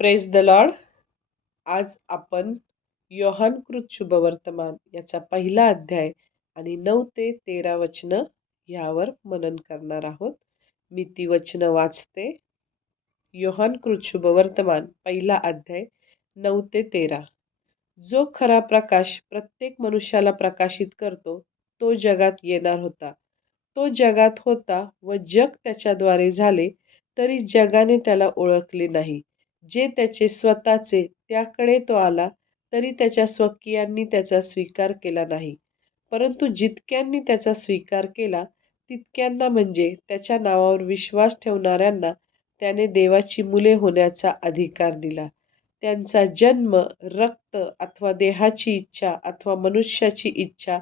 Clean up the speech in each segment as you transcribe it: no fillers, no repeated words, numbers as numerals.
Praise the Lord. आज आपण योहानकृत शुभवर्तमान याचा पहिला अध्याय आणि 9 ते 13 वचनं यावर मनन करणार आहोत. मी ती वचनं वाचते. योहानकृत शुभवर्तमान पहिला अध्याय 9 ते 13. जो खरा प्रकाश प्रत्येक मनुष्याला प्रकाशित करतो तो जगात येणार होता. तो जगात होता व जग त्याच्याद्वारे झाले, तरी जगाने त्याला ओळखले नाही. जे त्याचे स्वतःचे त्याकडे तो आला, तरी त्याच्या स्वकीयांनी त्याचा स्वीकार केला नाही. परंतु जितक्यांनी त्याचा स्वीकार केला तितक्यांना, म्हणजे त्याच्या नावावर विश्वास ठेवणाऱ्यांना, त्याने देवाची मुले होण्याचा अधिकार दिला. त्यांचा जन्म रक्त अथवा देहाची इच्छा अथवा मनुष्याची इच्छा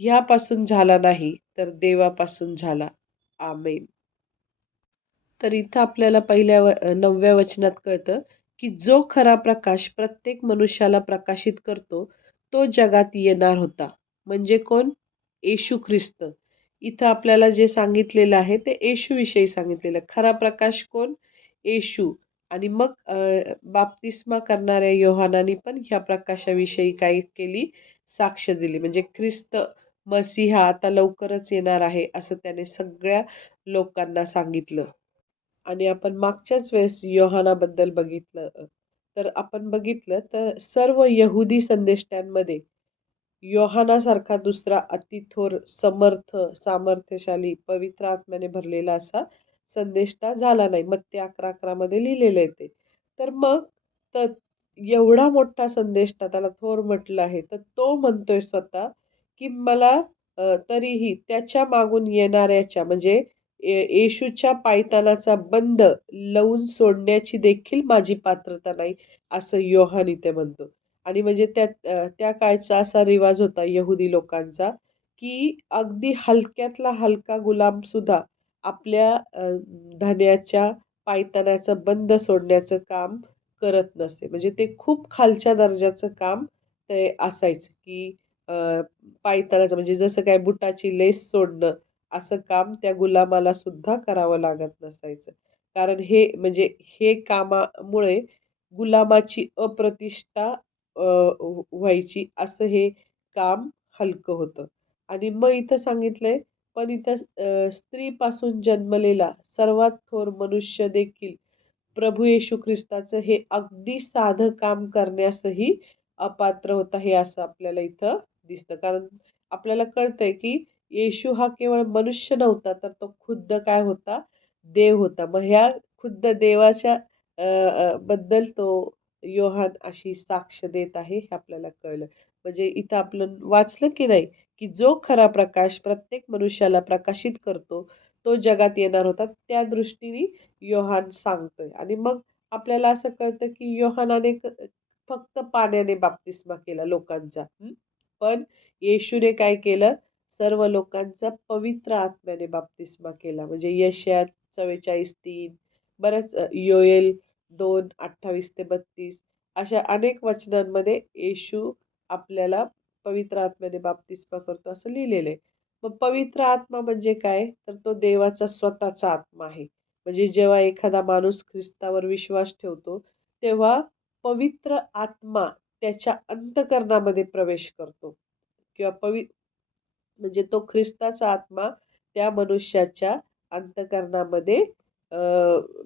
ह्यापासून झाला नाही, तर देवापासून झाला. आमेन. तर इथं आपल्याला 9व्या वचनात कळतं की जो खरा प्रकाश प्रत्येक मनुष्याला प्रकाशित करतो तो जगात येणार होता. म्हणजे कोण? येशू ख्रिस्त. इथं आपल्याला जे सांगितलेलं आहे ते येशूविषयी सांगितलेलं. खरा प्रकाश कोण? येशू. आणि मग बाप्तिस्मा करणाऱ्या योहानाने पण ह्या प्रकाशाविषयी काय केली? साक्ष दिली. म्हणजे ख्रिस्त मसीहा आता लवकरच येणार आहे असं त्याने सगळ्या लोकांना सांगितलं. आणि आपण मागच्याच वेळेस योहानाबद्दल बघितलं, तर आपण बघितलं तर सर्व यहुदी संदेष्टांमध्ये योहानासारखा दुसरा अतिथोर, समर्थ, सामर्थ्यशाली, पवित्र आत्म्याने भरलेला असा संदेष्टा झाला नाही. मत्ती 11:11 मध्ये लिहिलेलं आहे ते. तर मग तर एवढा मोठा संदेष्टा, त्याला थोर म्हटलं आहे, तर तो म्हणतोय स्वतः की मला तरीही त्याच्या मागून येणाऱ्याच्या, म्हणजे येशूच्या पायतानाचा बंद लावून सोडण्याची देखील माझी पात्रता नाही, असं योहान इथे म्हणतो. आणि म्हणजे त्या काळचा असा रिवाज होता यहुदी लोकांचा, की अगदी हलक्यातला हलका गुलाम सुद्धा आपल्या धन्याच्या पायतानाचं बंद सोडण्याचं काम करत नसे. म्हणजे ते खूप खालच्या दर्जाचं काम ते असायचं, की अ, पायतानाचं, म्हणजे जसं काय बुटाची लेस सोडणं, असं काम त्या गुलामाला सुद्धा करावं लागत नसायचं. कारण हे, म्हणजे हे कामामुळे गुलामाची अप्रतिष्ठा व्हायची, असं हे काम हलकं होतं. आणि मग इथं सांगितलंय, पण इथं स्त्रीपासून जन्मलेला सर्वात थोर मनुष्य देखील प्रभू येशू ख्रिस्ताचं हे अगदी साधं काम करण्यासही अपात्र होता, हे असं आपल्याला इथं दिसतं. कारण आपल्याला कळतंय की येशू हा केवळ मनुष्य नव्हता, तर तो खुद्द काय होता? देव होता. मग ह्या खुद्द देवाच्या बद्दल तो योहान अशी साक्ष देत आहे, हे आपल्याला कळलं. म्हणजे इथं आपलं वाचलं की नाही, की जो खरा प्रकाश प्रत्येक मनुष्याला प्रकाशित करतो तो जगात येणार होता, त्या दृष्टीने योहान सांगतोय. आणि मग आपल्याला असं कळतं की योहानाने फक्त पाण्याने बाप्तिस्मा केला लोकांचा. पण येशूने काय केलं? सर्व लोकांचा पवित्र आत्म्याने बाप्तिस्मा केला. म्हणजे यशायाह 44:3, बरंच योएल 2:28-32 अशा अनेक वचनांमध्ये येशू आपल्याला पवित्र आत्म्याने बाप्तिस्मा करतो असं लिहिलेलं आहे. मग पवित्र आत्मा म्हणजे काय? तर तो देवाचा स्वतःचा आत्मा आहे. म्हणजे जेव्हा एखादा माणूस ख्रिस्तावर विश्वास ठेवतो, तेव्हा पवित्र आत्मा त्याच्या अंतःकरणामध्ये प्रवेश करतो, किंवा म्हणजे तो ख्रिस्ताचा आत्मा त्या मनुष्याच्या अंतःकरणामध्ये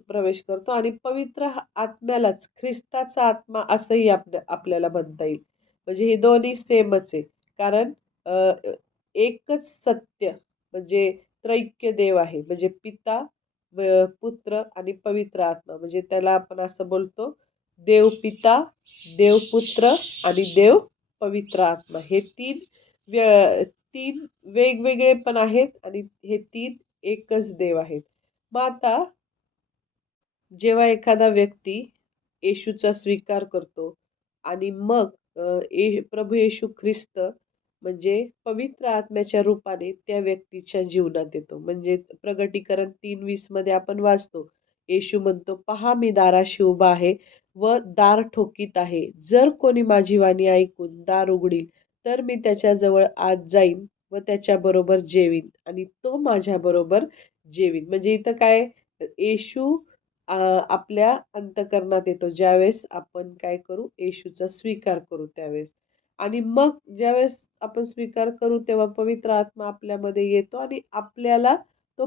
प्रवेश करतो. आणि पवित्र आत्म्यालाच ख्रिस्ताचा आत्मा असंही आपल्याला म्हणता येईल. म्हणजे हे दोन्ही सेमच आहे. कारण अ, एकच सत्य, म्हणजे त्रैक्य देव आहे. म्हणजे पिता, पुत्र आणि पवित्र आत्मा. म्हणजे त्याला आपण असं बोलतो, देव पिता, देव पुत्र आणि देव पवित्र आत्मा. हे तीन वेगवेगळे पण आहेत, आणि हे तीन एकच देव आहेत. मग आता जेव्हा एखादा व्यक्ती येशूचा स्वीकार करतो आणि मग प्रभू येशू ख्रिस्त म्हणजे पवित्र आत्म्याच्या रूपाने त्या व्यक्तीच्या जीवनात येतो. म्हणजे प्रगटीकरण 3:20 मध्ये आपण वाचतो, येशू म्हणतो, पहा मी दाराशी उभा आहे व दार ठोकीत आहे. जर कोणी माझी वाणी ऐकून दार उघडील, तर मी त्याच्याजवळ आत जाईन व त्याच्याबरोबर जेवीन आणि तो माझ्याबरोबर जेवीन. म्हणजे इथं काय? येशू आपल्या अंतःकरणात येतो. ज्यावेळेस आपण काय करू, येशूचा स्वीकार करू त्यावेळेस. आणि मग ज्यावेळेस आपण स्वीकार करू, तेव्हा पवित्र आत्मा आपल्यामध्ये येतो आणि आपल्याला तो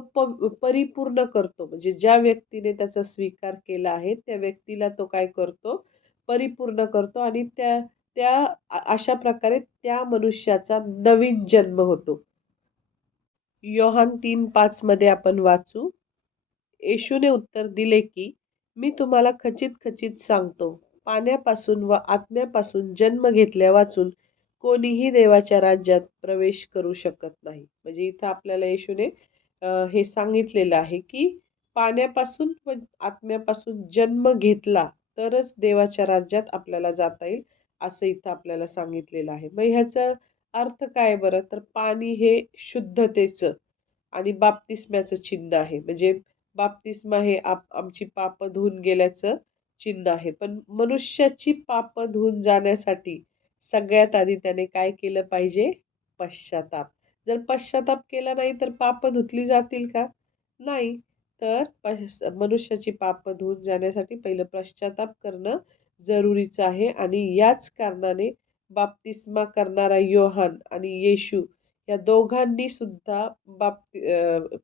परिपूर्ण करतो. म्हणजे ज्या व्यक्तीने त्याचा स्वीकार केला आहे, त्या व्यक्तीला तो काय करतो, परिपूर्ण करतो आणि त्या त्या अशा प्रकारे त्या मनुष्याचा नवीन जन्म होतो. योहान 3:5 मध्ये आपण वाचू. येशूने उत्तर दिले की, मी तुम्हाला खचित सांगतो, पाण्यापासून व आत्म्यापासून जन्म घेतल्या वाचून कोणीही देवाच्या राज्यात प्रवेश करू शकत नाही. म्हणजे इथं आपल्याला येशूने हे सांगितलेलं आहे की पाण्यापासून व आत्म्यापासून जन्म घेतला तरच देवाच्या राज्यात आपल्याला जाता येईल, असं इथं आपल्याला सांगितलेलं आहे. मग ह्याचा अर्थ काय बरं? तर पाणी हे शुद्धतेचं आणि बाप्तिस्म्याचं चिन्ह आहे. म्हणजे बाप्तिस्मा हे आमची पापं धुवून गेल्याचं चिन्ह आहे. पण मनुष्याची पापं धुवून जाण्यासाठी सगळ्यात आधी त्याने काय केलं पाहिजे? पश्चाताप. जर पश्चाताप केला नाही तर पापं धुतली जातील का? नाही. तर मनुष्याची पापं धुवून जाण्यासाठी पहिलं पश्चाताप करणं जरुरीचं आहे आणि याच कारणाने बाप्तिस्मा करणारा योहान आणि येशू या दोघांनी सुद्धा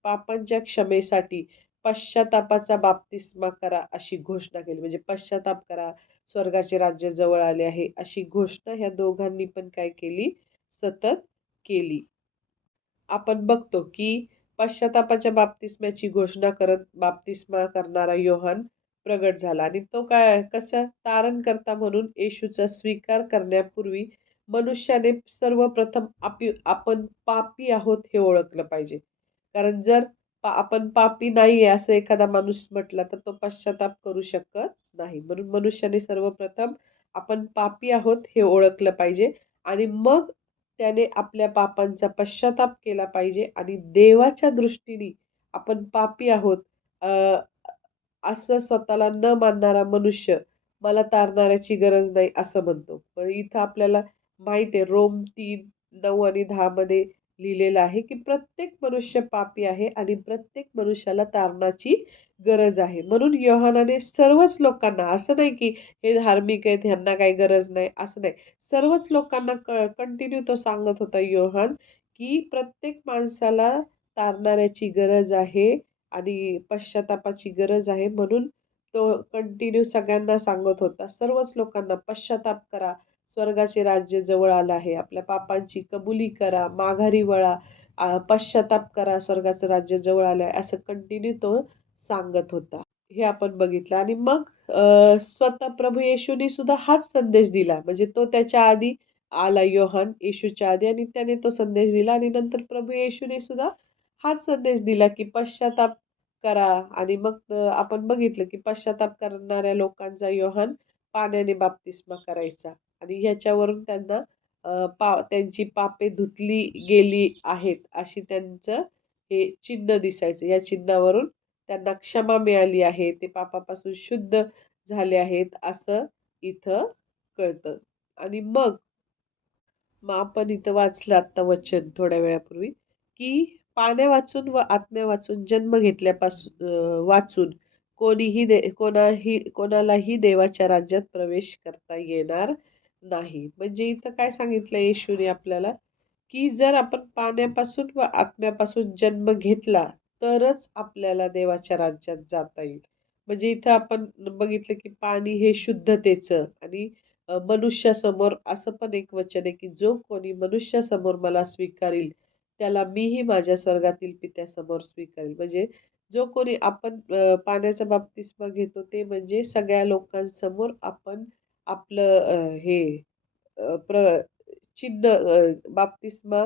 पापांच्या क्षमेसाठी पश्चातापाचा बाप्तिस्मा करा अशी घोषणा केली. म्हणजे पश्चाताप करा, स्वर्गाचे राज्य जवळ आले आहे, अशी घोषणा ह्या दोघांनी पण काय केली? सतत केली. आपण बघतो की पश्चातापाच्या बाप्तिस्म्याची घोषणा करत बाप्तिस्मा करणारा योहान प्रगट झाला आणि तो काय कसं तारणकर्ता म्हणून येशूचा स्वीकार करण्यापूर्वी मनुष्याने सर्वप्रथम आपण पापी आहोत हे ओळखलं पाहिजे. कारण जर आपण पापी नाहीये असं एखादा माणूस म्हटला तर तो पश्चाताप करू शकत नाही. म्हणून मनुष्याने सर्वप्रथम आपण पापी आहोत हे ओळखलं पाहिजे आणि मग त्याने आपल्या पापांचा पश्चाताप केला पाहिजे आणि देवाच्या दृष्टीने आपण पापी आहोत अ, असं स्वतःला न मानणारा मनुष्य मला तारणाऱ्याची गरज नाही असं म्हणतो. पण इथं आपल्याला माहित आहे रोम 3:9 आणि 10 मध्ये लिहिलेलं आहे, की प्रत्येक मनुष्य पापी आहे आणि प्रत्येक मनुष्याला तारणाची गरज आहे. म्हणून योहानाने सर्वच लोकांना असं नाही, की हे धार्मिक आहेत ह्यांना काही गरज नाही असं नाही. सर्वच लोकांना कंटिन्यू तो सांगत होता योहान, की प्रत्येक माणसाला तारणाऱ्याची गरज आहे आणि पश्चातापाची गरज आहे. म्हणून तो कंटिन्यू सगळ्यांना सांगत होता. सर्वच लोकांना पश्चाताप करा. स्वर्गाचे राज्य जवळ आलं आहे. आपल्या पापांची कबुली करा, माघारी वळा, पश्चाताप करा, स्वर्गाचं राज्य जवळ आलं आहे, असं कंटिन्यू तो सांगत होता. हे आपण बघितलं आणि मग स्वतः प्रभू येशूनी सुद्धा हाच संदेश दिला. म्हणजे तो त्याच्या आधी आला योहान येशूच्या आधी आणि त्याने तो संदेश दिला आणि नंतर प्रभू येशूने सुद्धा हाच संदेश दिला, की पश्चाताप करा आणि मग आपण बघितलं, की पश्चाताप करणाऱ्या लोकांचा योहान पाण्याने बाप्तिस्मा करायचा आणि ह्याच्यावरून त्यांना त्यांची पापे धुतली गेली आहेत, अशी त्यांचं हे चिन्ह दिसायचं. या चिन्हावरून त्यांना क्षमा मिळाली आहे. ते पापापासून शुद्ध झाले आहेत, असं इथं कळतं. आणि मग आपण इथं वाचलं आत्ता वचन थोड्या वेळापूर्वी, की पाण्या वाचून व आत्म्या वाचून जन्म घेतल्यापासून वाचून कोणालाही देवाच्या राज्यात प्रवेश करता येणार नाही. म्हणजे इथं काय सांगितलं येशूने आपल्याला, की जर आपण पाण्यापासून व आत्म्यापासून जन्म घेतला, तरच आपल्याला देवाच्या राज्यात जाता येईल. म्हणजे इथं आपण बघितलं, की पाणी हे शुद्धतेचं आणि मनुष्यासमोर असं पण एक वचन आहे, की जो कोणी मनुष्यासमोर मला स्वीकारेल, त्याला मीही माझ्या स्वर्गातील पित्यासमोर स्वीकारेल. म्हणजे जो कोणी आपण पाण्याचा बाप्तिस्मा घेतो, ते म्हणजे सगळ्या लोकांसमोर आपण आपलं हे अ, प्र चिन्ह बाप्तिस्मा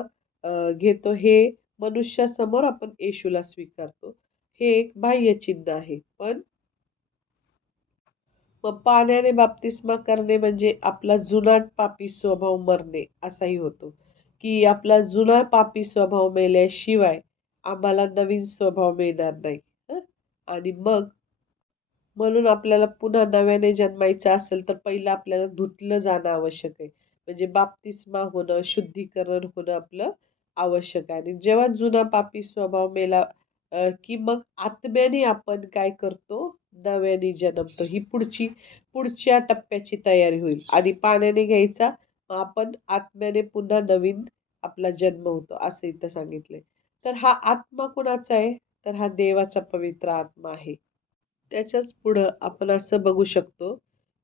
घेतो. हे मनुष्यासमोर आपण येशूला स्वीकारतो. हे एक बाह्य चिन्ह आहे. पण मग पाण्याने बाप्तिस्मा करणे म्हणजे आपला जुना पापी स्वभाव मरणे असाही होतो, की आपला जुना पापी स्वभाव मेल्याशिवाय आम्हाला नवीन स्वभाव मिळणार नाही. हं. आणि मग म्हणून आपल्याला पुन्हा नव्याने जन्मायचं असेल तर पहिलं आपल्याला धुतलं जाणं आवश्यक आहे. म्हणजे बाप्तिस्मा होणं, शुद्धीकरण होणं आपलं आवश्यक आहे. आणि जेव्हा जुना पापी स्वभाव मेला की मग आत्म्याने आपण काय करतो? नव्याने जन्मतो. ही पुढच्या टप्प्याची तयारी होईल. आधी पाण्याने घ्यायचा, मग आपण आत्म्याने पुन्हा नवीन आपला जन्म होतो, असं इथं सांगितलंय. तर हा आत्मा कुणाचा आहे? तर हा देवाचा पवित्र आत्मा आहे. त्याच्याच पुढं आपण असं बघू शकतो,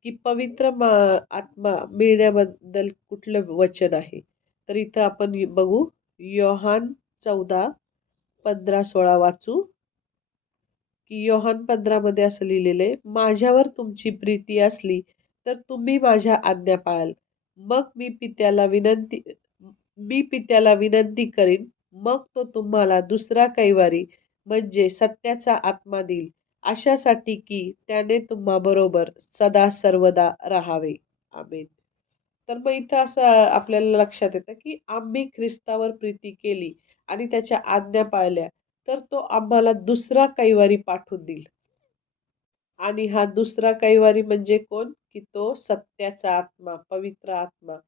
की पवित्र आत्मा मिळण्याबद्दल कुठलं वचन आहे. तर इथं आपण बघू, योहान 14:15-16 वाचू. की योहान 15 मध्ये असं लिहिलेलं आहे, माझ्यावर तुमची प्रीती असली तर तुम्ही माझ्या आज्ञा पाळाल. मग मी पित्याला विनंती करीन, मग तो तुम्हाला दुसरा कैवारी म्हणजे सत्याचा आत्मा देईल, अशासाठी की त्याने तुम्हाबरोबर सदा सर्वदा राहावे. आमेन. तर मग इथं असं आपल्याला लक्षात येतं, की आम्ही ख्रिस्तावर प्रीती केली आणि त्याच्या आज्ञा पाळल्या, तर तो आम्हाला दुसरा कैवारी पाठवून देईल. आणि हा दुसरा कैवारी म्हणजे कोण? की तो सत्याचा आत्मा, पवित्र आत्मा.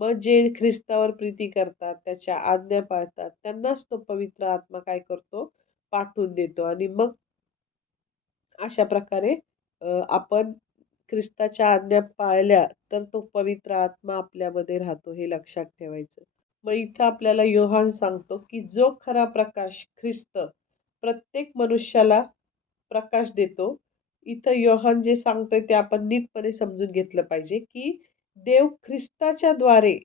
मग जे ख्रिस्तावर प्रीती करतात, त्याच्या आज्ञा पाळतात, त्यांनाच तो पवित्र आत्मा काय करतो? पाठवून देतो. आणि मग अशा प्रकारे आपण ख्रिस्ताच्या आज्ञा पाळल्या, तर तो पवित्र आत्मा आपल्यामध्ये राहतो, हे लक्षात ठेवायचं. मग इथं आपल्याला योहान सांगतो, की जो खरा प्रकाश ख्रिस्त प्रत्येक मनुष्याला प्रकाश देतो. इथं योहान जे सांगतोय ते आपण नीटपणे समजून घेतलं पाहिजे, की देव ख्रिस्ताच्या द्वारे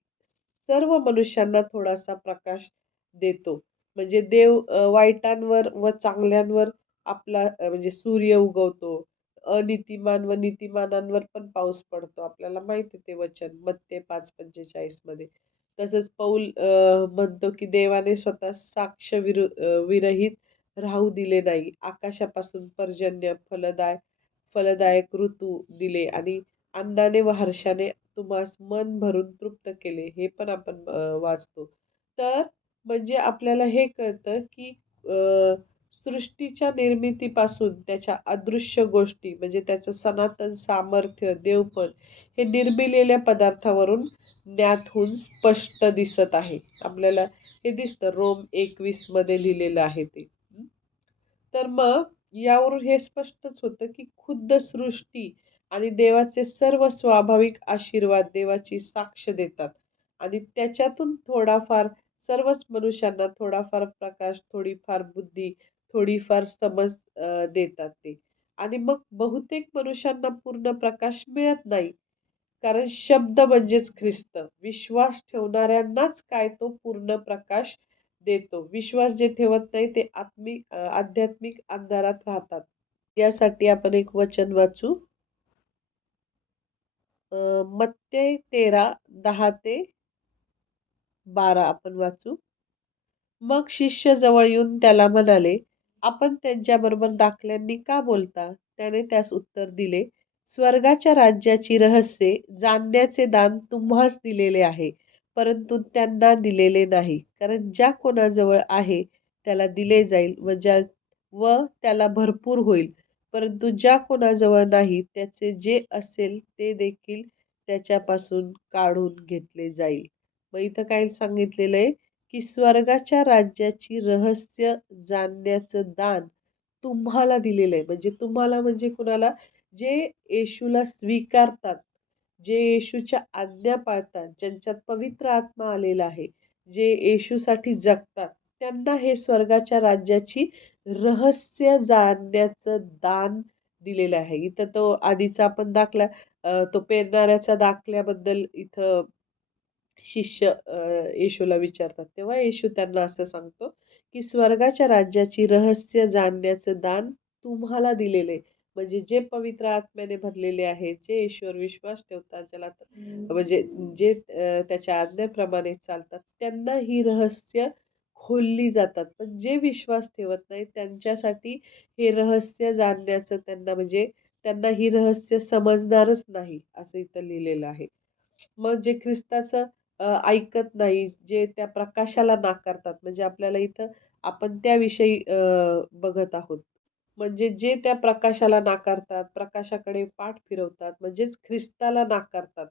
सर्व मनुष्यांना थोडासा प्रकाश देतो. म्हणजे देव वाईटांवर व चांगल्यांवर आपला म्हणजे सूर्य उगवतो. अनीतिमान व नीतिमानांवर पण पाऊस पडतो. आपल्याला माहिती आहे ते वचन मत्ते 5:45 मध्ये. तसंच पौल म्हणतो, की देवाने स्वतः विरहित राहू दिले नाही. आकाशापासून पर्जन्य, फलदायक ऋतू दिले आणि अन्नाने व हर्षाने तुम्हास मन भरून तृप्त केले. हे पण आपण वाचतो. तर म्हणजे आपल्याला हे कळतं, की सृष्टीच्या निर्मितीपासून त्याच्या अदृश्य गोष्टी म्हणजे त्याचं सनातन सामर्थ्य, देवपण हे निर्मिलेल्या पदार्थावरून ज्ञात होऊन स्पष्ट दिसत आहे. आपल्याला हे दिसतं रोम 21 मध्ये लिहिलेलं आहे ते. तर मग यावरून हे स्पष्टच होतं, की खुद्द सृष्टी आणि देवाचे सर्व स्वाभाविक आशीर्वाद देवाची साक्ष देतात आणि त्याच्यातून थोडाफार सर्वच मनुष्यांना थोडाफार प्रकाश, थोडीफार बुद्धी, थोडीफार समज देतात ते. आणि मग बहुतेक मनुष्यांना पूर्ण प्रकाश मिळत नाही. कारण शब्द म्हणजेच ख्रिस्त. विश्वास ठेवणाऱ्यांनाच काय तो पूर्ण प्रकाश देतो. विश्वास जे ठेवत नाही ते आध्यात्मिक अंधारात राहतात. यासाठी आपण एक वचन वाचू. मत्ते 13:10-12 आपण वाचू. मग शिष्य जवळ येऊन त्याला म्हणाले, आपण त्यांच्याबरोबर दाखल्यांनी का बोलता? त्याने त्यास उत्तर दिले, स्वर्गाच्या राज्याची रहस्ये जाणण्याचे दान तुम्हास दिलेले आहे, परंतु त्यांना दिलेले नाही. कारण ज्या कोणाजवळ आहे त्याला दिले जाईल व त्याला भरपूर होईल. परंतु ज्या कोणाजवळ नाही त्याचे जे असेल ते देखील त्याच्यापासून काढून घेतले जाईल. मग इथं काय सांगितलेलं आहे, की स्वर्गाच्या राज्याची रहस्य जाणण्याचं दान तुम्हाला दिलेलं आहे. म्हणजे तुम्हाला म्हणजे कुणाला? जे येशूला स्वीकारतात, जे येशूच्या आज्ञा पाळतात, ज्यांच्यात पवित्र आत्मा आलेला आहे, जे येशूसाठी जगतात, त्यांना हे स्वर्गाच्या राज्याची रहस्य जाणण्याचं दान दिलेलं आहे. इथं तो आधीचा आपण दाखला तो पेरणाऱ्याच्या दाखल्याबद्दल इथं शिष्य येशूला विचारतात. तेव्हा येशू त्यांना असं सांगतो, की स्वर्गाच्या राज्याची रहस्य जाणण्याचं दान तुम्हाला दिलेलं आहे. म्हणजे जे पवित्र आत्म्याने भरलेले आहेत, जे येशूवर विश्वास ठेवतात, ज्याला म्हणजे जे त्याच्या आज्ञेप्रमाणे चालतात, त्यांना ही रहस्य खोलली जातात. पण जे विश्वास ठेवत नाहीत, त्यांच्यासाठी हे रहस्य जाणण्याचं म्हणजे त्यांना ही रहस्य समजणारच नाही, असं इथं लिहिलेलं आहे. मग जे ख्रिस्ताचं ऐकत नाही, जे त्या प्रकाशाला नाकारतात, म्हणजे आपल्याला इथं आपण त्याविषयी बघत आहोत. म्हणजे जे त्या प्रकाशाला नाकारतात, प्रकाशाकडे पाठ फिरवतात, म्हणजेच ख्रिस्ताला नाकारतात,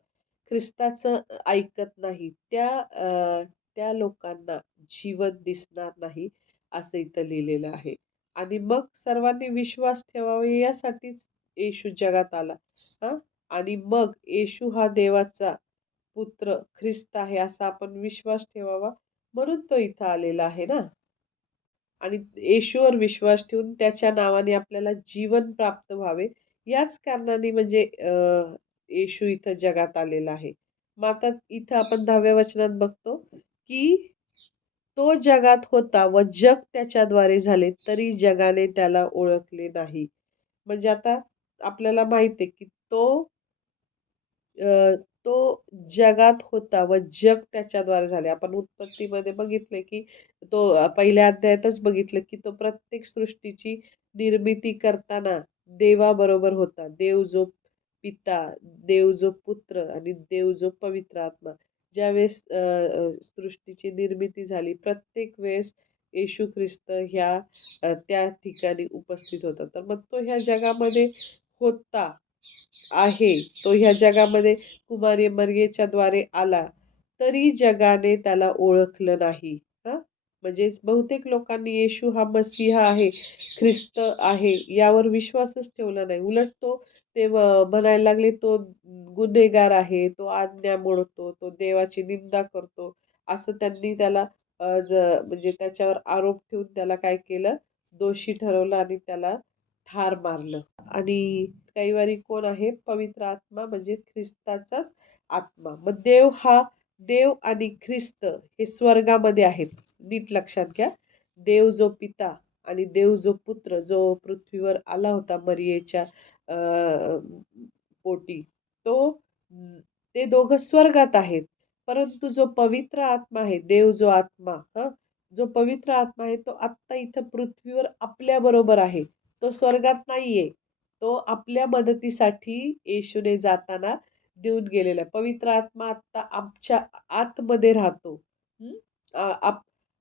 ख्रिस्ताचं ऐकत नाही, त्या लोकांना जीवन दिसणार नाही, असं इथं लिहिलेलं आहे. आणि मग सर्वांनी विश्वास ठेवावे यासाठीच येशू जगात आला. हां. आणि मग येशू हा देवाचा पुत्र ख्रिस्त आहे असा आपण विश्वास ठेवावा, म्हणून तो इथं आलेला आहे ना. आणि येशूवर विश्वास ठेवून त्याच्या नावाने आपल्याला जीवन प्राप्त व्हावे, याच कारणाने म्हणजे येशू इथं जगात आलेला आहे. मग आता इथं आपण 10व्या वचनात बघतो, की तो जगात होता व जग त्याच्याद्वारे झाले, तरी जगाने त्याला ओळखले नाही. म्हणजे आता आपल्याला माहिती आहे, की तो जगात होता व जग त्याच्याद्वारे झाले. आपण उत्पत्तीमध्ये बघितले, की तो पहिल्या अध्यायातच बघितलं, की तो प्रत्येक सृष्टीची निर्मिती करताना देवाबरोबर होता. देव जो पिता, देव जो पुत्र आणि देव जो पवित्र आत्मा. ज्यावेळेस सृष्टीची निर्मिती झाली, प्रत्येक वेळेस येशू ख्रिस्त ह्या त्या ठिकाणी उपस्थित होता. तर मग तो ह्या जगामध्ये होता, आहे. तो ह्या जगामध्ये कुमारी मरियेच्या द्वारे आला, तरी जगाने त्याला ओळखलं नाही. हां, म्हणजे बहुतेक लोकांनी येशू हा मसीहा आहे, ख्रिस्त आहे, यावर विश्वासच ठेवला नाही. उलट ते म्हणायला लागले, तो गुन्हेगार आहे, तो आज्ञा मोडतो, तो देवाची निंदा करतो, असं त्यांनी त्याला म्हणजे त्याच्यावर आरोप ठेवून त्याला काय केलं, दोषी ठरवलं आणि त्याला ठार मारलं. आणि कैवारी कोण आहे? पवित्र आत्मा म्हणजे ख्रिस्ताचाच आत्मा. मग देव आणि ख्रिस्त हे स्वर्गामध्ये आहेत. नीट लक्षात घ्या. देव जो पिता आणि देव जो पुत्र जो पृथ्वीवर आला होता मरियेच्या पोटी, तो ते दोघं स्वर्गात आहेत. परंतु जो पवित्र आत्मा आहे, देव जो आत्मा जो पवित्र आत्मा आहे, तो आत्ता इथं पृथ्वीवर आपल्याबरोबर आहे. तो स्वर्गात नाहीये. तो आपल्या मदतीसाठी येशूने जाताना देऊन गेलेला आहे. पवित्र आत्मा आत्ता आमच्या आतमध्ये राहतो. हं. अ, आप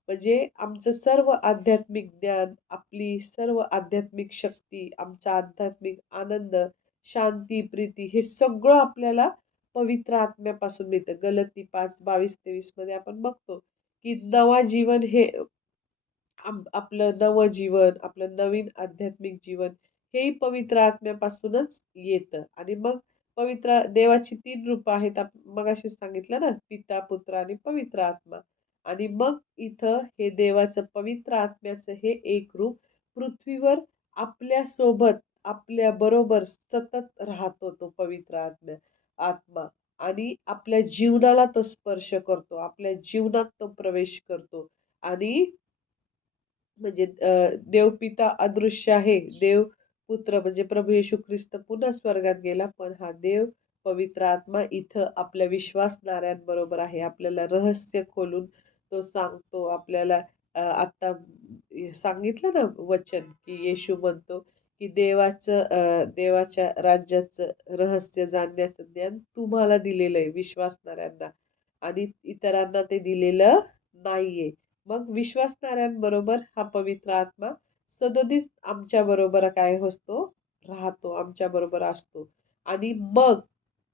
म्हणजे आमचं सर्व आध्यात्मिक ज्ञान, आपली सर्व आध्यात्मिक शक्ती, आमचा आध्यात्मिक आनंद, शांती, प्रीती हे सगळं आपल्याला पवित्र आत्म्यापासून मिळतं. गलती 5:22-23 मध्ये आपण बघतो, की नवा जीवन हे आपलं नवं जीवन, आपलं नवीन आध्यात्मिक जीवन हेही पवित्र आत्म्यापासूनच येतं. आणि मग पवित्र देवाची 3 रूपं आहेत. मगाशीच सांगितलं ना, पिता, पुत्र आणि पवित्र आत्मा. आणि मग इथं हे देवाचं पवित्र आत्म्याचं हे एक रूप पृथ्वीवर आपल्यासोबत, आपल्याबरोबर सतत राहतो तो पवित्र आत्मा आणि आपल्या जीवनाला तो स्पर्श करतो. आपल्या जीवनात तो प्रवेश करतो आणि म्हणजे देवपिता अदृश्य आहे. देवपुत्र म्हणजे प्रभू येशू ख्रिस्त पुन्हा स्वर्गात गेला. पण हा देव पवित्र आत्मा इथं आपल्या विश्वासणाऱ्यांबरोबर आहे. आपल्याला रहस्य खोलून तो सांगतो. आपल्याला आता सांगितलं ना वचन, की येशू म्हणतो, की देवाच्या राज्याचं रहस्य जाणण्याचं ज्ञान तुम्हाला दिलेलं आहे विश्वासणाऱ्यांना आणि इतरांना ते दिलेलं नाहीये. मग विश्वासणाऱ्यांबरोबर हा पवित्र आत्मा सदोदित आमच्याबरोबर काय असतो? राहतो, आमच्याबरोबर असतो. आणि मग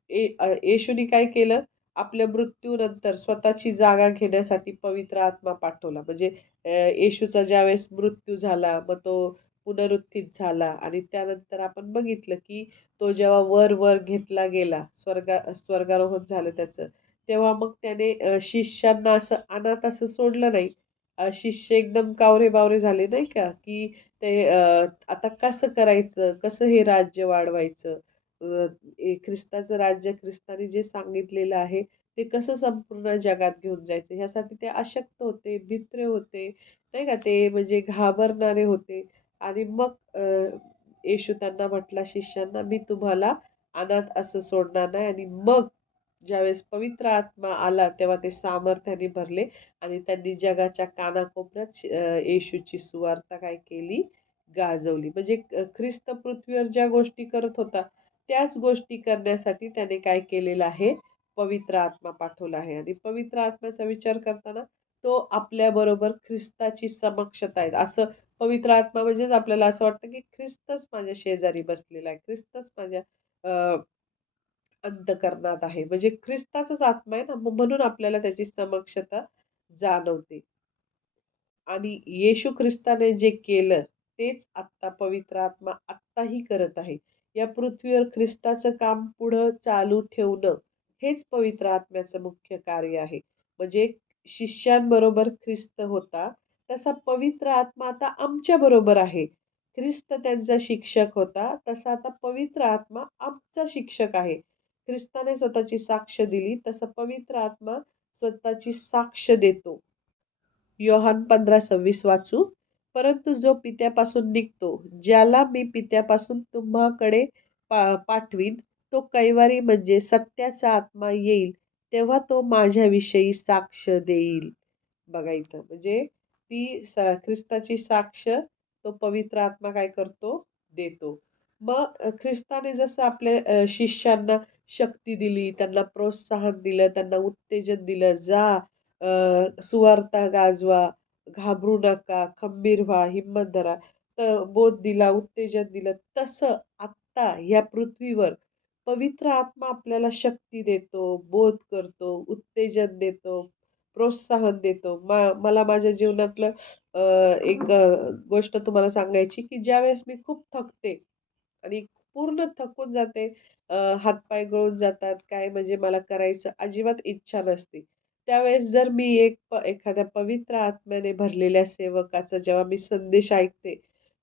येशूनी काय केलं? आपल्या मृत्यूनंतर स्वतःची जागा घेण्यासाठी पवित्र आत्मा पाठवला. म्हणजे येशूचा ज्यावेळेस मृत्यू झाला, मग तो पुनरुत्थित झाला आणि त्यानंतर आपण बघितलं, की तो जेव्हा वर-वर घेतला गेला, स्वर्गारोहण झालं त्याचं, तेव्हा मग त्याने शिष्यांना असं अनाथ असं सोडलं नाही. शिष्य एकदम कावरे-बावरे झाले नाही का, की ते आता कसं करायचं? कसं हे राज्य वाढवायचं? ख्रिस्ताचं राज्य ख्रिस्ताने जे सांगितलेलं आहे, ते कसं संपूर्ण जगात घेऊन जायचं? ह्यासाठी ते अशक्त होते, भित्रे होते, नाही का? ते म्हणजे घाबरणारे होते आणि मग येशू त्यांना म्हटला शिष्यांना, "मी तुम्हाला अनाथ असं सोडणार नाही." आणि मग ज्यावेळेस पवित्र आत्मा आला, तेव्हा ते सामर्थ्याने भरले आणि त्यांनी जगाच्या कानाकोपऱ्यात येशूची सुवार्ता काय केली? गाजवली. म्हणजे ख्रिस्त पृथ्वीवर ज्या गोष्टी करत होता, त्याच गोष्टी करण्यासाठी त्याने काय केलेलं आहे? पवित्र आत्मा पाठवला आहे आणि पवित्र आत्म्याचा विचार करताना तो आपल्याबरोबर ख्रिस्ताची समक्षता आहे. असं पवित्र आत्मा म्हणजेच आपल्याला असं वाटतं, की ख्रिस्तच माझ्या शेजारी बसलेला आहे. ख्रिस्तच माझ्या अंतःकरणात आहे. म्हणजे ख्रिस्ताचाच आत्मा आहे ना, मग म्हणून आपल्याला त्याची समक्षता जाणवते. आणि येशू ख्रिस्ताने जे केलं, तेच आत्ता पवित्र आत्मा आत्ताही करत आहे. या पृथ्वीवर ख्रिस्ताचं काम पुढं चालू ठेवणं हेच पवित्र आत्म्याचं मुख्य कार्य आहे. म्हणजे शिष्यांबरोबर ख्रिस्त होता, तसा पवित्र आत्मा आता आमच्याबरोबर आहे. ख्रिस्त त्यांचा शिक्षक होता, तसा आता पवित्र आत्मा आमचा शिक्षक आहे. ख्रिस्ताने स्वतःची साक्ष दिली, तसं पवित्र आत्मा स्वतःची साक्ष देतो. योहान 15:26 वाचू. परंतु जो पित्यापासून निघतो, ज्याला मी पित्यापासून तुम्हाकडे पाठवीन, तो कैवारी म्हणजे सत्याचा आत्मा येईल, तेव्हा तो माझ्याविषयी साक्ष देईल. बघा इथं म्हणजे ती ख्रिस्ताची साक्ष तो पवित्र आत्मा काय करतो? देतो. मग ख्रिस्ताने जसं आपल्या शिष्यांना शक्ती दिली, त्यांना प्रोत्साहन दिलं, त्यांना उत्तेजन दिलं, जा सुवार्ता गाजवा, घाबरू नका, खंबीर व्हा, हिंमत धरा. तर बोध दिला, उत्तेजन दिलं. तसं आत्ता ह्या पृथ्वीवर पवित्र आत्मा आपल्याला शक्ती देतो, बोध करतो, उत्तेजन देतो, प्रोत्साहन देतो. मला माझ्या जीवनातलं एक गोष्ट तुम्हाला सांगायची, की ज्यावेळेस मी खूप थकते आणि पूर्ण थकून जाते, हातपाय गळून जातात, काय म्हणजे मला करायचं अजिबात इच्छा नसते. त्यावेळेस जर मी एखाद्या पवित्र आत्म्याने भरलेल्या सेवकाचा जेव्हा मी संदेश ऐकते,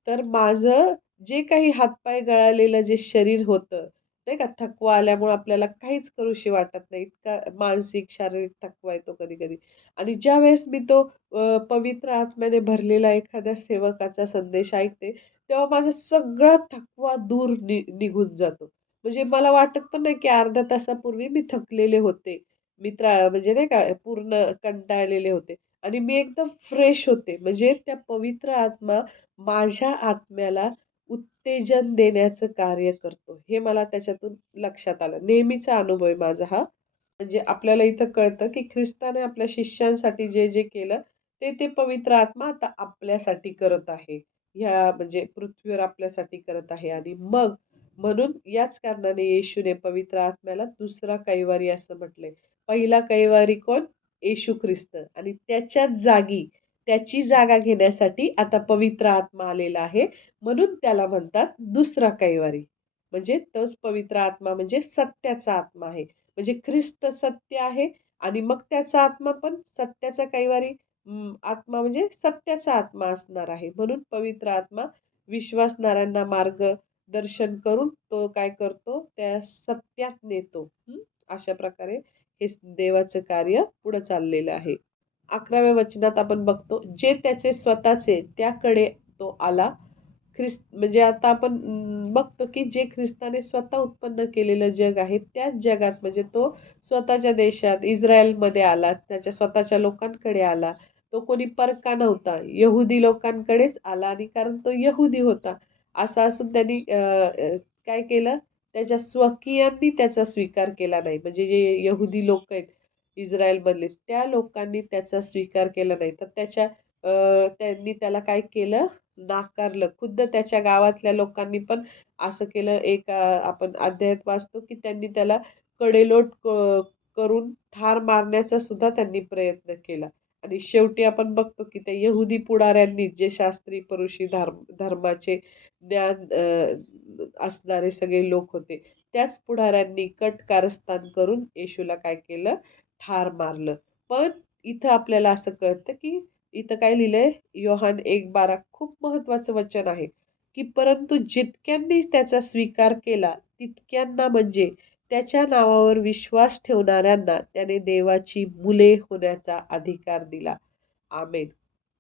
तर माझं जे काही हातपाय गळालेलं जे शरीर होतं, नाही का, थकवा आल्यामुळे आपल्याला काहीच करूशी वाटत नाही. इतका मानसिक, शारीरिक थकवा येतो कधी-कधी. आणि ज्यावेळेस मी तो पवित्र आत्म्याने भरलेला एखाद्या सेवकाचा संदेश ऐकते, तेव्हा माझा सगळा थकवा दूर निघून जातो. म्हणजे मला वाटत पण नाही, की अर्ध्या तासापूर्वी मी थकलेले होते. म्हणजे नाही का पूर्ण कंटाळलेले होते आणि मी एकदम फ्रेश होते. म्हणजे त्या पवित्र आत्मा माझ्या आत्म्याला उत्तेजन देण्याचं कार्य करतो. हे मला त्याच्यातून लक्षात आलं. नेहमीचा अनुभव आहे माझा हा. म्हणजे आपल्याला इथं कळतं, की ख्रिस्ताने आपल्या शिष्यांसाठी जे केलं, ते पवित्र आत्मा आता आपल्यासाठी करत आहे. ह्या म्हणजे पृथ्वीवर आपल्यासाठी करत आहे आणि मग म्हणून याच कारणाने येशूने पवित्र आत्म्याला दुसरा कैवारी असं म्हटलंय. पहिला कैवारी कोण? येशू ख्रिस्त आणि त्याच्याच जागी, त्याची जागा घेण्यासाठी आता पवित्र आत्मा आलेला आहे. म्हणून त्याला म्हणतात दुसरा कैवारी. म्हणजे तोच पवित्र आत्मा म्हणजे सत्याचा आत्मा आहे. म्हणजे ख्रिस्त सत्य आहे आणि मग त्याचा आत्मा पण सत्याचा कैवारी आत्मा म्हणजे सत्याचा आत्मा असणार आहे. म्हणून पवित्र आत्मा विश्वासणाऱ्यांना मार्गदर्शन करून तो काय करतो? त्या सत्यात नेतो. अशा प्रकारे हे देवाचं कार्य पुढे चाललेलं आहे. 11व्या वचनात आपण बघतो, जे त्याचे स्वतःचे त्याकडे तो आला. म्हणजे आता आपण बघतो, की जे ख्रिस्ताने स्वतः उत्पन्न केलेलं जग आहे, त्याच जगात म्हणजे तो स्वतःच्या देशात इस्रायलमध्ये आला, त्याच्या स्वतःच्या लोकांकडे आला. तो कोणी परका नव्हता. यहुदी लोकांकडेच आला आणि कारण तो यहुदी होता. असं असून त्यांनी काय केलं? त्याच्या स्वकीयांनी त्याचा स्वीकार केला नाही. म्हणजे जे यहुदी लोक आहेत इस्रायलमधले, त्या लोकांनी त्याचा स्वीकार केला नाही. तर त्यांनी त्याला काय केलं? नाकारलं. खुद्द त्याच्या गावातल्या लोकांनी पण असं केलं. एक आपण अध्यायात वाचतो, की त्यांनी त्याला कडेलोट करून ठार मारण्याचा सुद्धा त्यांनी प्रयत्न केला. आणि शेवटी आपण बघतो, की त्या यहुदी पुढाऱ्यांनी जे शास्त्री पुरुषी धर्माचे ज्ञान असणारे सगळे लोक होते, त्याच पुढाऱ्यांनी कट कारस्थान करून येशूला काय केलं? ठार मारलं. पण इथं आपल्याला असं कळतं, की इथं काय लिहिलंय? योहान 1:12 खूप महत्वाचं वचन आहे, की परंतु जितक्यांनी त्याचा स्वीकार केला, तितक्यांना म्हणजे त्याच्या नावावर विश्वास ठेवणाऱ्यांना त्याने देवाची मुले होण्याचा अधिकार दिला. आमेन.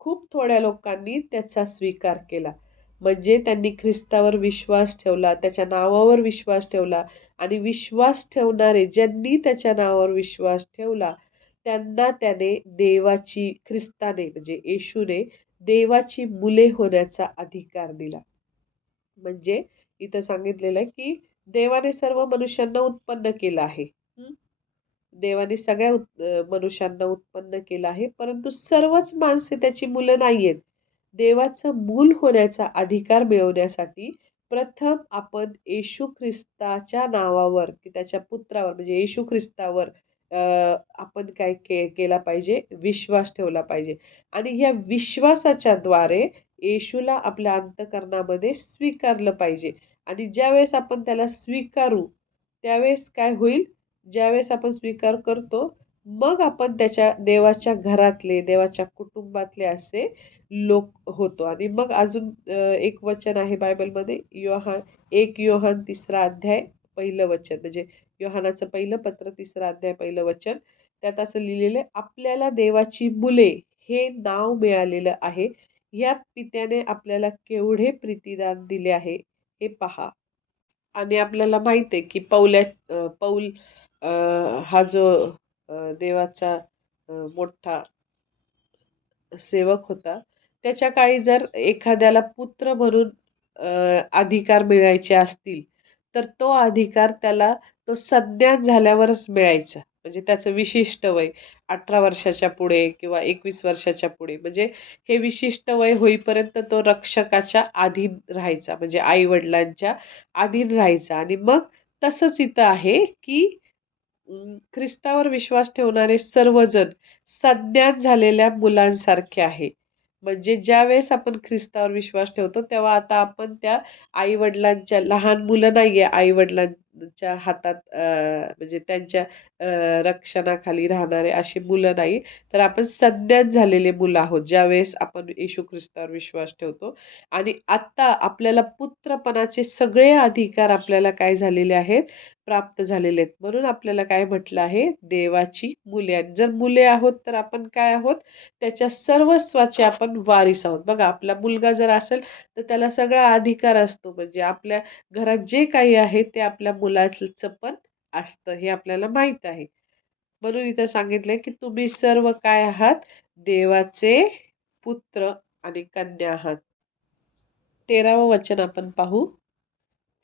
खूप थोड्या लोकांनी त्याचा स्वीकार केला. म्हणजे त्यांनी ख्रिस्तावर विश्वास ठेवला, त्याच्या नावावर विश्वास ठेवला आणि विश्वास ठेवणारे ज्यांनी त्याच्या नावावर विश्वास ठेवला, त्यांना त्याने ख्रिस्ताने म्हणजे येशूने देवाची मुले होण्याचा अधिकार दिला. म्हणजे इथं सांगितलेलं आहे, की देवाने सर्व मनुष्यांना उत्पन्न केलं आहे. देवाने सगळ्या मनुष्यांना उत्पन्न केलं आहे, परंतु सर्वच माणसे त्याची मुलं नाहीयेत. देवाचं मूल होण्याचा अधिकार मिळवण्यासाठी प्रथम आपण येशू ख्रिस्ताच्या नावावर, की त्याच्या पुत्रावर म्हणजे येशू ख्रिस्तावर अ, आपण काय केला पाहिजे? विश्वास ठेवला पाहिजे. आणि ह्या विश्वासाच्या द्वारे येशूला आपल्या अंतःकरणामध्ये स्वीकारलं पाहिजे. आणि ज्यावेळेस आपण त्याला स्वीकारू, त्यावेळेस काय होईल, ज्यावेळेस आपण स्वीकार करतो, मग आपण त्याच्या देवाच्या घरातले, देवाच्या कुटुंबातले असे लोक होतो. आणि मग अजून एक वचन आहे बायबलमध्ये, 1 योहान 3 अध्याय 1 वचन, म्हणजे योहानाचं पहिलं पत्र 3 अध्याय 1 वचन. त्यात असं लिहिलेलं आहे, आपल्याला देवाची मुले हे नाव मिळालेलं आहे. यात पित्याने आपल्याला केवढे प्रीतिदान दिले आहे हे पहा. आणि आपल्याला माहित आहे की पौल अ, हा जो देवाचा मोठा सेवक होता. त्याच्या काळी जर एखाद्याला पुत्र म्हणून अधिकार मिळायचे असतील, तर तो अधिकार त्याला तो सज्ञान झाल्यावरच मिळायचा. म्हणजे त्याचं विशिष्ट वय 18 वर्षाच्या पुढे किंवा 21 वर्षाच्या पुढे, म्हणजे हे विशिष्ट वय होईपर्यंत तो रक्षकाच्या अधीन राहायचा, म्हणजे आई-वडिलांच्या अधीन राहायचा. आणि मग तसंच इथं आहे, की ख्रिस्तावर विश्वास ठेवणारे सर्वजण सज्ञान झालेल्या मुलांसारखे आहे. म्हणजे ज्यावेळेस आपण ख्रिस्तावर विश्वास ठेवतो, तेव्हा आता आपण त्या आई-वडिलांच्या लहान मुलं नाहीये, आई-वडिलांच्या हातात म्हणजे त्यांच्या रक्षणाखाली राहणारे अशी मुलं नाही, तर आपण सज्ञान झालेले मुलं आहोत, ज्यावेळेस आपण येशू ख्रिस्तावर विश्वास ठेवतो. आणि आत्ता आपल्याला पुत्रपणाचे सगळे अधिकार आपल्याला काय झालेले आहेत? प्राप्त झालेले आहेत. म्हणून आपल्याला काय म्हटलं आहे? देवाची मुले. आणि जर मुले आहोत, तर आपण काय आहोत? त्याच्या सर्वस्वाचे आपण वारीस आहोत. बघा, आपला मुलगा जर असेल, तर त्याला सगळा अधिकार असतो. म्हणजे आपल्या घरात जे काही आहे, ते आपल्या मुलाचं पण असतं, हे आपल्याला माहीत आहे. म्हणून इथं सांगितलंय, की तुम्ही सर्व काय आहात? देवाचे पुत्र आणि कन्या आहात. 13वं वचन आपण पाहू.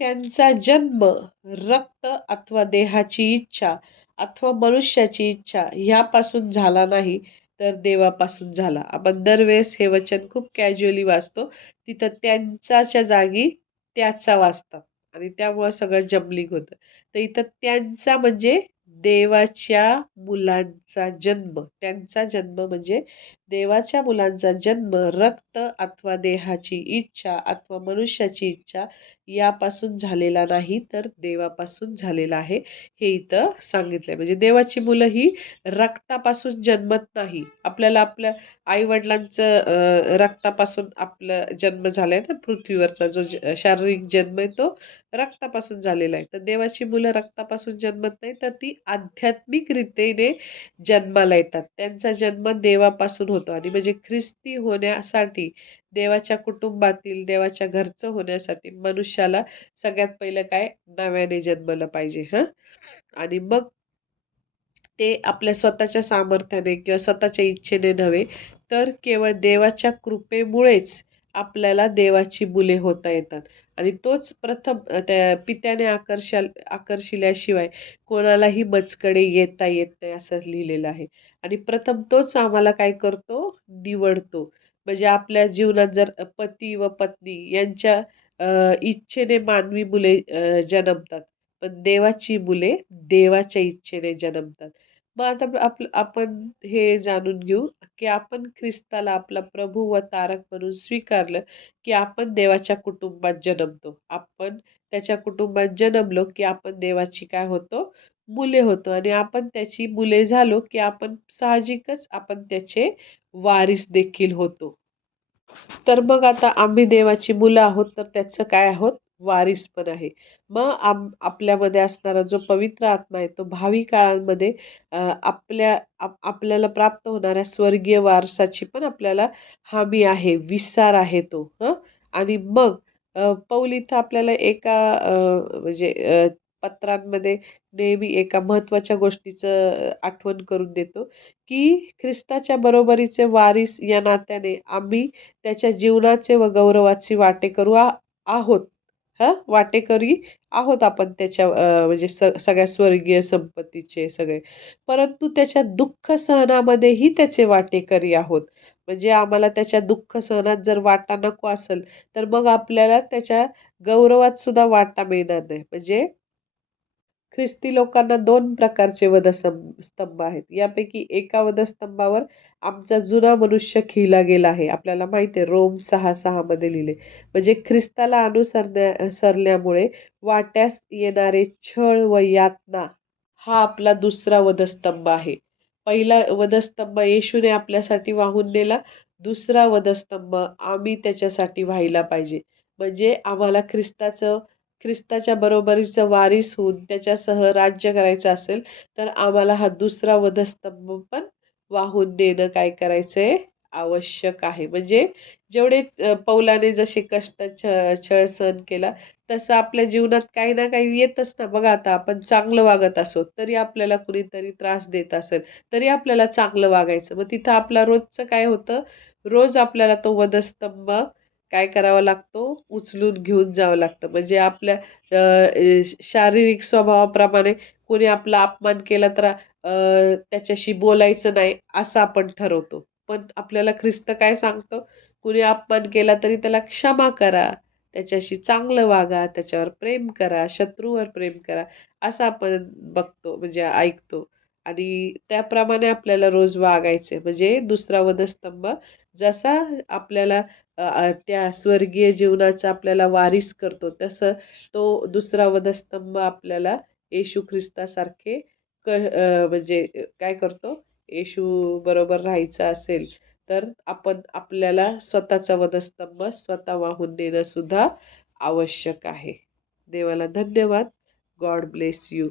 त्यांचा जन्म रक्त अथवा देहाची इच्छा अथवा मनुष्याची इच्छा ह्यापासून झाला नाही, तर देवापासून झाला. आपण दरवेळेस हे वचन खूप कॅज्युअली वाचतो. तिथं त्यांचाच्या जागी त्याचा वाचतात आणि त्यामुळं सगळं जम्बलिंग होतं. तर इथं त्यांचा म्हणजे देवाच्या मुलांचा जन्म. त्यांचा जन्म म्हणजे देवाच्या मुलांचा जन्म रक्त अथवा देहाची इच्छा अथवा मनुष्याची इच्छा यापासून झालेला नाही, तर देवापासून झालेला आहे, हे इथं सांगितलंय. म्हणजे देवाची मुलं ही रक्तापासून जन्मत नाही. आपल्याला आपल्या आई-वडिलांचं रक्तापासून आपला जन्म झालाय ना, पृथ्वीवरचा जो शारीरिक जन्म आहे तो रक्तापासून झालेला आहे. तर देवाची मुलं रक्तापासून जन्मत नाही, तर ती आध्यात्मिक रीतीने जन्माला येतात. त्यांचा जन्म देवापासून होतो. आणि म्हणजे ख्रिस्ती होण्यासाठी, देवाच्या कुटुंबातील, देवाच्या घरचं होण्यासाठी मनुष्याला सगळ्यात पहिलं काय? नव्याने जन्मलं पाहिजे हं. आणि मग ते आपल्या स्वतःच्या सामर्थ्याने किंवा स्वतःच्या इच्छेने नव्हे, तर केवळ देवाच्या कृपेमुळेच आपल्याला देवाची मुले होता येतात. आणि तोच प्रथम त्या पित्याने आकर्षिल्याशिवाय कोणालाही मजकडे येता येत नाही, असं लिहिलेलं आहे. आणि प्रथम तोच आम्हाला काय करतो? निवडतो. म्हणजे आपल्या जीवनात जर पती व पत्नी यांच्या इच्छेने मानवी मुले जन्मतात. पण देवाची मुले देवाच्या इच्छेने जन्मतात. मग आता आपण हे जाणून घेऊ, की आपण ख्रिस्ताला आपला प्रभू व तारक म्हणून स्वीकारलं, की आपण देवाच्या कुटुंबात जन्मतो. आपण त्याच्या कुटुंबात जन्मलो, की आपण देवाची काय होतो? मुले होतो. आणि आपण त्याची मुले झालो, की आपण साहजिकच आपण त्याचे वारीस देखील होतो. तर मग आता आम्ही देवाची मुलं आहोत, तर त्याचं काय आहोत? वारीस पण आहे. मग आपल्यामध्ये असणारा जो पवित्र आत्मा आहे, तो भावी काळामध्ये आपल्याला प्राप्त होणाऱ्या स्वर्गीय वारसाची पण आपल्याला हमी आहे, विस्तार आहे तो. हं. आणि मग पौल इथं आपल्याला एका म्हणजे पत्रांमध्ये नेहमी एका महत्त्वाच्या गोष्टीचं आठवण करून देतो, की ख्रिस्ताच्या बरोबरीचे वारीस या नात्याने आम्ही त्याच्या जीवनाचे व गौरवाचे वाटेकरू आहोत. हां, वाटेकरी आहोत आपण त्याच्या म्हणजे सगळ्या स्वर्गीय संपत्तीचे सगळे. परंतु त्याच्या दुःख सहनामध्येही त्याचे वाटेकरी आहोत. म्हणजे आम्हाला त्याच्या दुःख सहनात जर वाटा नको असेल, तर मग आपल्याला त्याच्या गौरवात सुद्धा वाटा मिळणार नाही. म्हणजे ख्रिस्ती लोकांना 2 प्रकारचे स्तंभ आहेत. यापैकी एका वधस्तंभावर आमचा जुना मनुष्य खिळला गेला आहे. आपल्याला माहिती आहे रोम 6:6 मध्ये लिहिले. म्हणजे ख्रिस्ताला सरल्यामुळे वाट्यास येणारे छळ व यातना हा आपला दुसरा वधस्तंभ आहे. पहिला वधस्तंभ येशूने आपल्यासाठी वाहून नेला. दुसरा वधस्तंभ आम्ही त्याच्यासाठी व्हायला पाहिजे. म्हणजे आम्हाला ख्रिस्ताच्या बरोबरीचं वारीस होऊन त्याच्यासह राज्य करायचं असेल, तर आम्हाला हा दुसरा वधस्तंभ पण वाहून नेणं काय करायचंय? आवश्यक आहे. म्हणजे जेवढे पौलाने जसे कष्ट, छळ सहन केला, तसं आपल्या जीवनात काही ना काही येतच ना. बघा आता आपण चांगलं वागत असो, तरी आपल्याला कुणीतरी त्रास देत असेल, तरी आपल्याला चांगलं वागायचं. मग तिथं आपला रोजचं काय होतं? रोज आपल्याला तो वधस्तंभ काय करावा लागतो? उचलून घेऊन जावं लागतं. म्हणजे आपल्या शारीरिक स्वभावाप्रमाणे कोणी आपला अपमान केला तर त्याच्याशी बोलायचं नाही, असं आपण ठरवतो. पण आपल्याला ख्रिस्त काय सांगतो? कुणी अपमान केला तरी त्याला क्षमा करा. त्याच्याशी चांगलं वागा, त्याच्यावर प्रेम करा, शत्रूवर प्रेम करा, असं आपण बघतो म्हणजे ऐकतो. आणि त्याप्रमाणे आपल्याला रोज वागायचंय. म्हणजे दुसरा वधस्तंभ जसा आपल्याला त्या स्वर्गीय जीवनाचा आपल्याला वारीस करतो, तसं तो दुसरा वधस्तंभ आपल्याला येशू ख्रिस्तासारखे म्हणजे काय करतो? येशू बरोबर राहायचं असेल, तर आपण आपल्याला स्वतःचा वधस्तंभ स्वतः वाहून नेणं सुद्धा आवश्यक आहे. देवाला धन्यवाद. God bless you.